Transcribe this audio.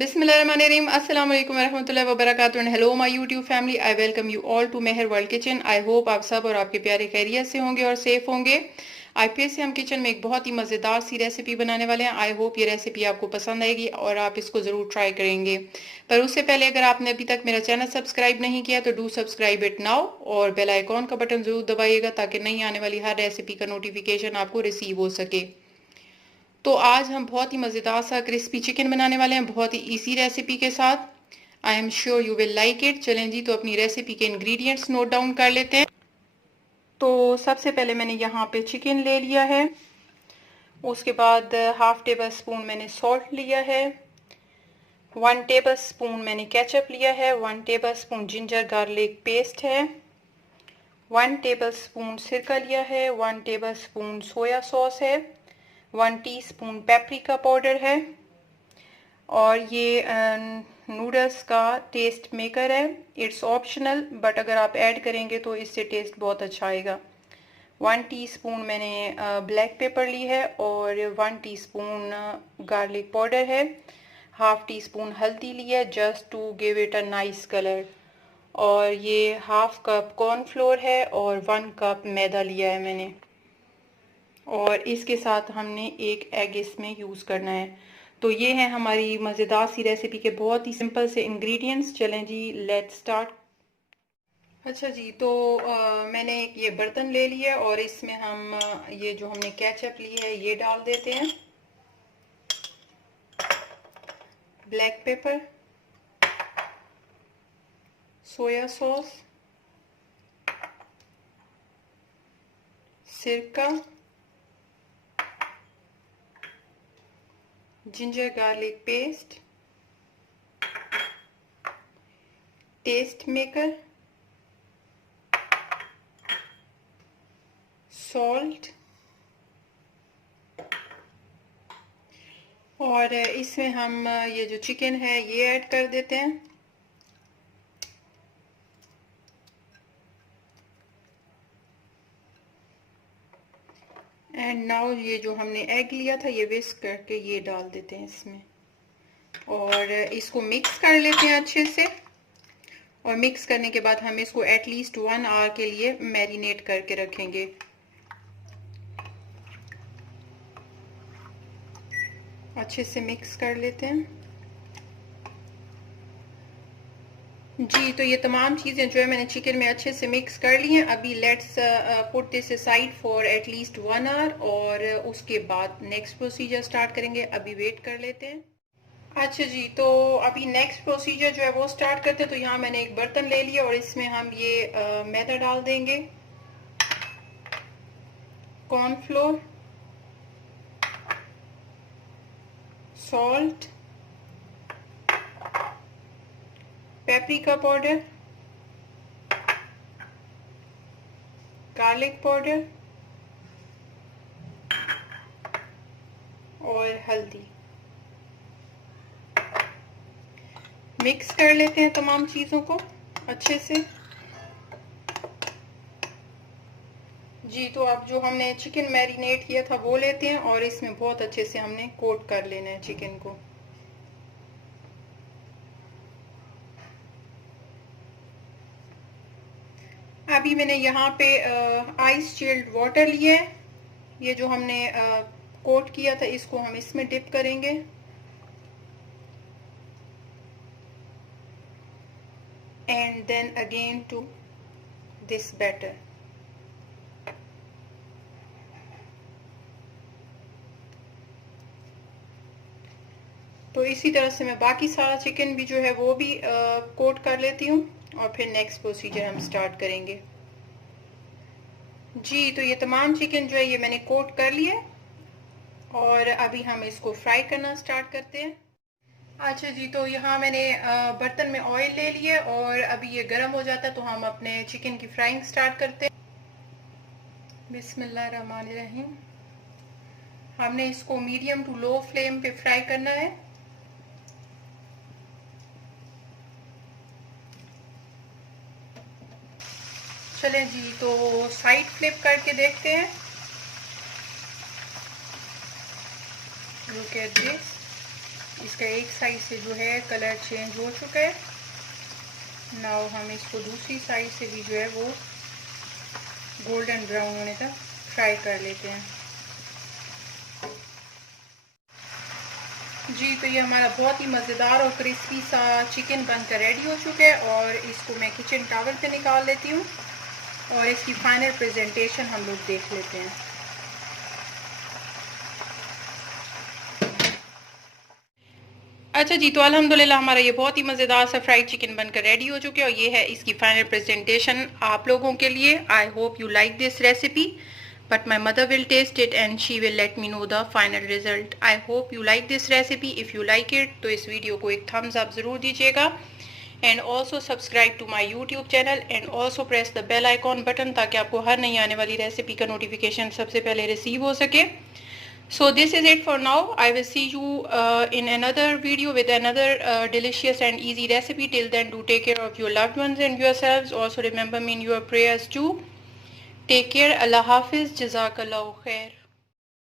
Bismillahirrahmanirrahim. Assalamu alaikum warahmatullahi wabarakatuh and hello my YouTube family. I welcome you all to Mehar world kitchen. I hope आप सब और आपके प्यारे खैरियत से होंगे और सेफ होंगे. आज फिर से हम किचन में एक बहुत ही मज़ेदार सी रेसिपी बनाने वाले हैं. आई होप ये रेसिपी आपको पसंद आएगी और आप इसको ज़रूर ट्राई करेंगे. पर उससे पहले अगर आपने अभी तक मेरा चैनल सब्सक्राइब नहीं किया तो डू सब्सक्राइब इट नाउ और बेल आइकॉन का बटन ज़रूर दबाइएगा ताकि नई आने वाली हर रेसिपी का नोटिफिकेशन आपको रिसीव हो सके. तो आज हम बहुत ही मज़ेदार सा क्रिस्पी चिकन बनाने वाले हैं बहुत ही इजी रेसिपी के साथ. I am sure you will like it. चलें जी, तो अपनी रेसिपी के इंग्रेडिएंट्स नोट डाउन कर लेते हैं. तो सबसे पहले मैंने यहाँ पे चिकन ले लिया है. उसके बाद हाफ टेबल स्पून मैंने सॉल्ट लिया है. 1 टेबल स्पून मैंने केचप लिया है. 1 table spoon ginger garlic paste है. 1 टेबल स्पून सिरका लिया है. 1 टेबल स्पून सोया सॉस है. 1 टीस्पून पेप्रिका पाउडर है और ये नूडल्स का टेस्ट मेकर है. इट्स ऑप्शनल बट अगर आप ऐड करेंगे तो इससे टेस्ट बहुत अच्छा आएगा. 1 टीस्पून मैंने ब्लैक पेपर ली है और 1 टीस्पून गार्लिक पाउडर है. हाफ टी स्पून हल्दी ली है just to give it a nice colour. और ये हाफ कप कॉर्नफ्लोर है और 1 कप मैदा लिया है मैंने. और इसके साथ हमने एक एग इसमें यूज़ करना है. तो ये है हमारी मज़ेदार सी रेसिपी के बहुत ही सिंपल से इंग्रेडिएंट्स. चलें जी, लेट्स स्टार्ट. अच्छा जी, तो मैंने एक ये बर्तन ले लिया और इसमें हम ये जो हमने केचप ली है ये डाल देते हैं. ब्लैक पेपर, सोया सॉस, सिरका, ginger garlic paste, test maker, salt और इसमें हम ये जो चिकन है ये ऐड कर देते हैं. एंड नाउ ये जो हमने एग लिया था ये विस्क करके ये डाल देते हैं इसमें और इसको मिक्स कर लेते हैं अच्छे से. और मिक्स करने के बाद हम इसको एटलीस्ट 1 आवर के लिए मैरिनेट करके रखेंगे. अच्छे से मिक्स कर लेते हैं. जी, तो ये तमाम चीज़ें जो है मैंने चिकन में अच्छे से मिक्स कर ली हैं. अभी let's put this aside for at least 1 hour और उसके बाद नेक्स्ट प्रोसीजर स्टार्ट करेंगे. अभी वेट कर लेते हैं. अच्छा जी, तो अभी नेक्स्ट प्रोसीजर जो है वो स्टार्ट करते हैं. तो यहाँ मैंने एक बर्तन ले लिया और इसमें हम ये मैदा डाल देंगे, cornflour, salt, paprika powder, garlic powder और हल्दी. मिक्स कर लेते हैं तमाम चीज़ों को अच्छे से. जी, तो अब जो हमने चिकन मैरिनेट किया था वो लेते हैं और इसमें बहुत अच्छे से हमने कोट कर लेना है चिकन को. अभी मैंने यहाँ पे आइस चिल्ड वाटर लिया है. ये जो हमने कोट किया था इसको हम इसमें डिप करेंगे. And then again to this batter. तो इसी तरह से मैं बाकी सारा चिकन भी जो है वो भी कोट कर लेती हूँ और फिर नेक्स्ट प्रोसीजर हम स्टार्ट करेंगे. जी, तो ये तमाम चिकन जो है ये मैंने कोट कर लिया और अभी हम इसको फ्राई करना स्टार्ट करते हैं. अच्छा जी, तो यहाँ मैंने बर्तन में ऑयल ले लिया और अभी ये गर्म हो जाता है तो हम अपने चिकन की फ्राइंग स्टार्ट करते हैं. बिस्मिल्लाहिर्रहमानिर्रहीम. हमने इसको मीडियम टू लो फ्लेम पे फ्राई करना है. चलें जी, तो साइड फ्लिप करके देखते हैं. Look at this. इसका एक साइड से जो है कलर चेंज हो चुका है। नाउ हम इसको दूसरी साइड से भी जो है वो गोल्डन ब्राउन होने तक फ्राई कर लेते हैं। जी, तो ये हमारा बहुत ही मज़ेदार और क्रिस्पी सा चिकन बनकर रेडी हो चुका है और इसको मैं किचन टॉवल पे निकाल लेती हूँ और इसकी फाइनल प्रेजेंटेशन हम लोग देख लेते हैं। अच्छा जी, तो अल्हम्दुलिल्लाह हमारा ये बहुत ही मज़ेदार सा फ्राइड चिकन बनकर रेडी हो चुके और ये है इसकी फाइनल प्रेजेंटेशन आप लोगों के लिए। I hope you like this recipe, but my mother will taste it and she will let me know the final result. I hope you like this recipe. If you like it तो इस video को एक thumbs up ज़रूर दीजिएगा and also subscribe to my YouTube channel and also press the bell icon button ताकि आपको हर नई आने वाली रेसिपी का नोटिफिकेशन सबसे पहले रिसीव हो सके। So this is it for now. I will see you in another video with another delicious and easy recipe. Till then, do take care of your loved ones and yourselves. Also remember me in your prayers too. Take care. Allah Hafiz. Jazakallahu khair.